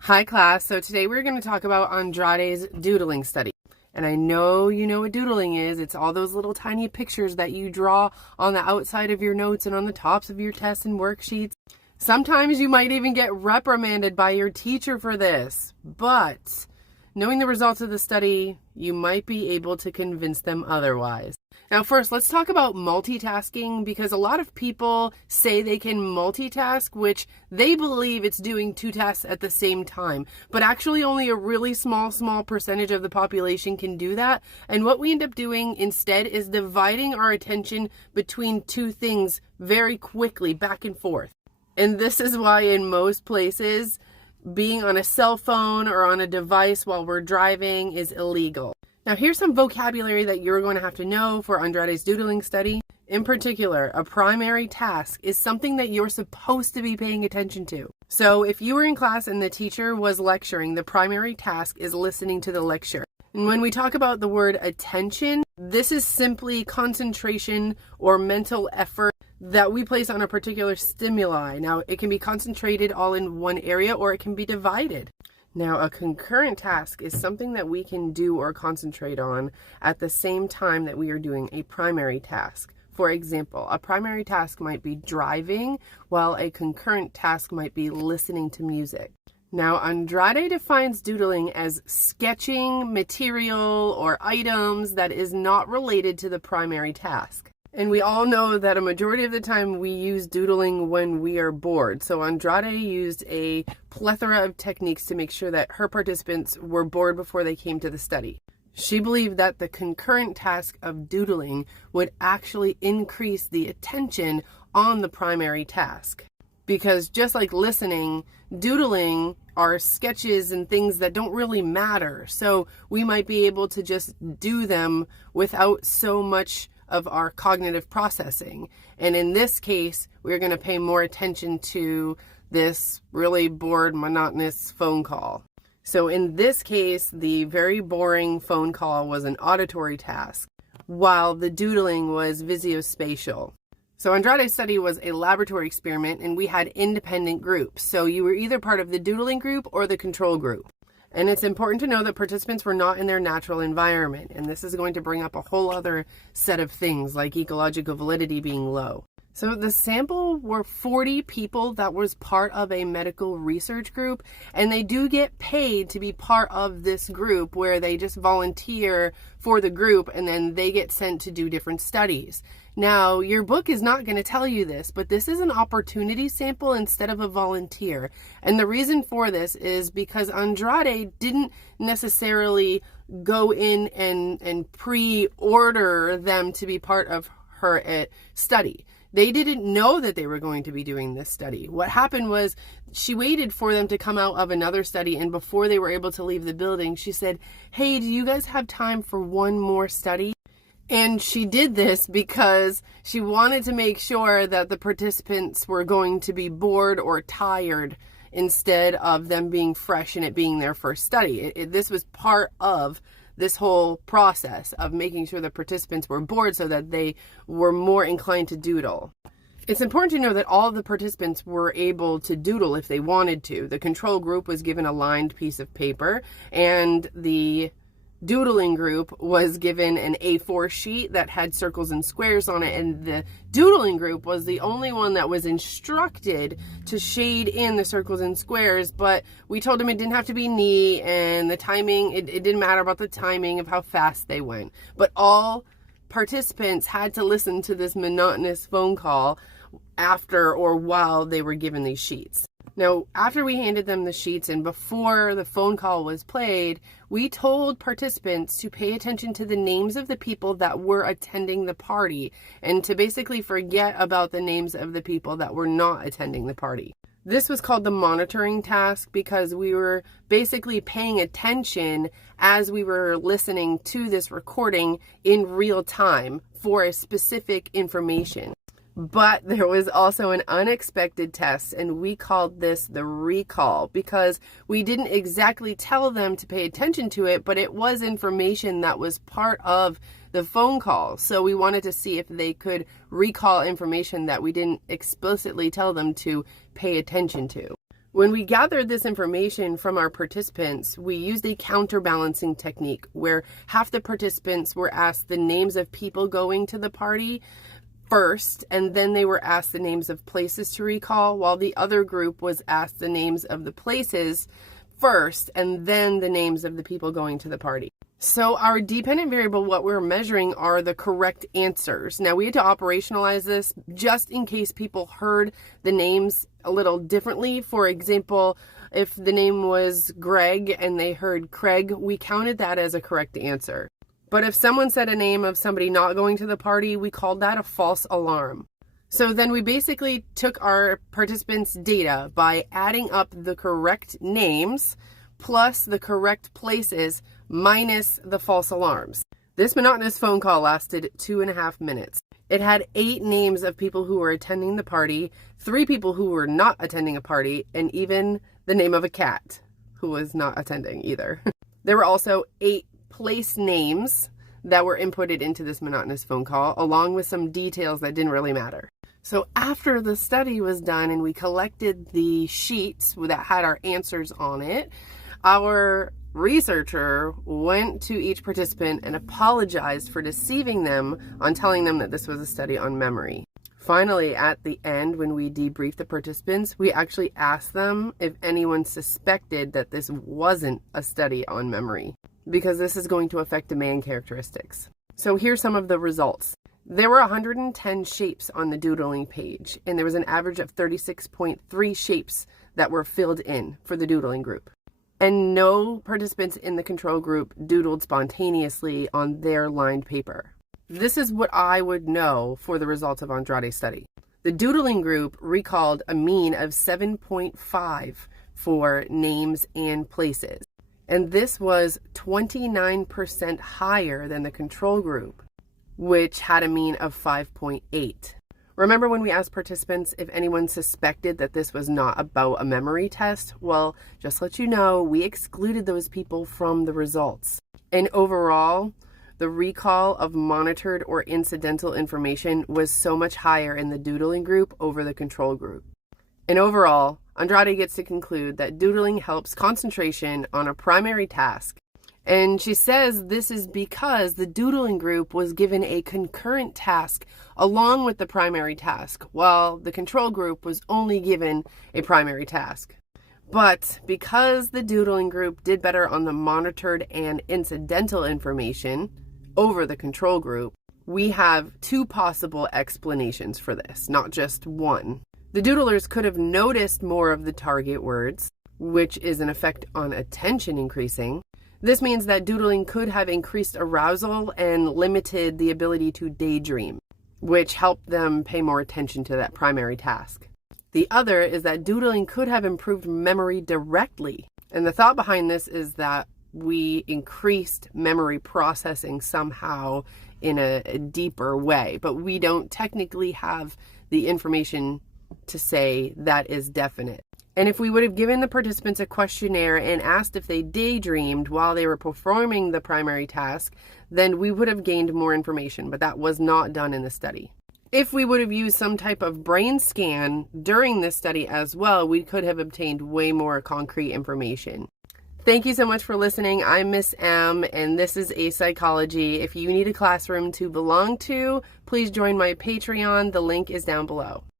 Hi class, so today we're going to talk about Andrade's doodling study. And I know you know what doodling is. It's all those little tiny pictures that you draw on the outside of your notes and on the tops of your tests and worksheets. Sometimes you might even get reprimanded by your teacher for this, but knowing the results of the study, you might be able to convince them otherwise. Now first, let's talk about multitasking, because a lot of people say they can multitask, which they believe it's doing two tasks at the same time. But actually only a really small percentage of the population can do that. And what we end up doing instead is dividing our attention between two things very quickly, back and forth. And this is why in most places, being on a cell phone or on a device while we're driving is illegal. Now here's some vocabulary that you're going to have to know for Andrade's doodling study. In particular, a primary task is something that you're supposed to be paying attention to. So if you were in class and the teacher was lecturing, the primary task is listening to the lecture. And when we talk about the word attention, this is simply concentration or mental effort that we place on a particular stimuli. Now, it can be concentrated all in one area or it can be divided. Now, a concurrent task is something that we can do or concentrate on at the same time that we are doing a primary task. For example, a primary task might be driving, while a concurrent task might be listening to music. Now, Andrade defines doodling as sketching material or items that is not related to the primary task. And we all know that a majority of the time we use doodling when we are bored. So Andrade used a plethora of techniques to make sure that her participants were bored before they came to the study. She believed that the concurrent task of doodling would actually increase the attention on the primary task. Because just like listening, doodling are sketches and things that don't really matter. So we might be able to just do them without so much of our cognitive processing. And in this case, we're going to pay more attention to this really bored, monotonous phone call. So in this case, the very boring phone call was an auditory task, while the doodling was visuospatial. So Andrade's study was a laboratory experiment, and we had independent groups. So you were either part of the doodling group or the control group. And it's important to know that participants were not in their natural environment. And this is going to bring up a whole other set of things like ecological validity being low. So the sample were 40 people that was part of a medical research group, and they do get paid to be part of this group where they just volunteer for the group and then they get sent to do different studies. Now, your book is not going to tell you this, but this is an opportunity sample instead of a volunteer. And the reason for this is because Andrade didn't necessarily go in and pre-order them to be part of her study. They didn't know that they were going to be doing this study. What happened was she waited for them to come out of another study, and before they were able to leave the building, she said, "Hey, do you guys have time for one more study?" And she did this because she wanted to make sure that the participants were going to be bored or tired instead of them being fresh and it being their first study. This was part of this whole process of making sure the participants were bored so that they were more inclined to doodle. It's important to know that all of the participants were able to doodle if they wanted to. The control group was given a lined piece of paper, and the doodling group was given an A4 sheet that had circles and squares on it, and the doodling group was the only one that was instructed to shade in the circles and squares, but we told them it didn't have to be neat, and the timing, it didn't matter about the timing of how fast they went. But all participants had to listen to this monotonous phone call after or while they were given these sheets. Now, after we handed them the sheets and before the phone call was played, we told participants to pay attention to the names of the people that were attending the party and to basically forget about the names of the people that were not attending the party. This was called the monitoring task because we were basically paying attention as we were listening to this recording in real time for a specific information. But there was also an unexpected test, and we called this the recall because we didn't exactly tell them to pay attention to it, but it was information that was part of the phone call. So we wanted to see if they could recall information that we didn't explicitly tell them to pay attention to. When we gathered this information from our participants, we used a counterbalancing technique where half the participants were asked the names of people going to the party first, and then they were asked the names of places to recall, while the other group was asked the names of the places first, and then the names of the people going to the party. So our dependent variable, what we're measuring are the correct answers. Now we had to operationalize this just in case people heard the names a little differently. For example, if the name was Greg and they heard Craig, we counted that as a correct answer. But if someone said a name of somebody not going to the party, we called that a false alarm. So then we basically took our participants' data by adding up the correct names plus the correct places minus the false alarms. This monotonous phone call lasted 2.5 minutes. It had 8 names of people who were attending the party, 3 people who were not attending a party, and even the name of a cat who was not attending either. There were also 8 place names that were inputted into this monotonous phone call, along with some details that didn't really matter. So after the study was done and we collected the sheets that had our answers on it, our researcher went to each participant and apologized for deceiving them on telling them that this was a study on memory. Finally, at the end, when we debriefed the participants, we actually asked them if anyone suspected that this wasn't a study on memory, because this is going to affect demand characteristics. So here's some of the results. There were 110 shapes on the doodling page, and there was an average of 36.3 shapes that were filled in for the doodling group. And no participants in the control group doodled spontaneously on their lined paper. This is what I would know for the results of Andrade's study. The doodling group recalled a mean of 7.5 for names and places. And this was 29% higher than the control group, which had a mean of 5.8. Remember when we asked participants if anyone suspected that this was not about a memory test? Well, just to let you know, we excluded those people from the results. And overall, the recall of monitored or incidental information was so much higher in the doodling group over the control group. And overall, Andrade gets to conclude that doodling helps concentration on a primary task. And she says this is because the doodling group was given a concurrent task along with the primary task, while the control group was only given a primary task. But because the doodling group did better on the monitored and incidental information over the control group, we have 2 possible explanations for this, not just one. The doodlers could have noticed more of the target words, which is an effect on attention increasing. This means that doodling could have increased arousal and limited the ability to daydream, which helped them pay more attention to that primary task. The other is that doodling could have improved memory directly. And the thought behind this is that we increased memory processing somehow in a deeper way, but we don't technically have the information to say that is definite. And if we would have given the participants a questionnaire and asked if they daydreamed while they were performing the primary task, then we would have gained more information, but that was not done in the study. If we would have used some type of brain scan during this study as well, we could have obtained way more concrete information. Thank you so much for listening. I'm Miss M, and this is A Psychology. If you need a classroom to belong to, please join my Patreon. The link is down below.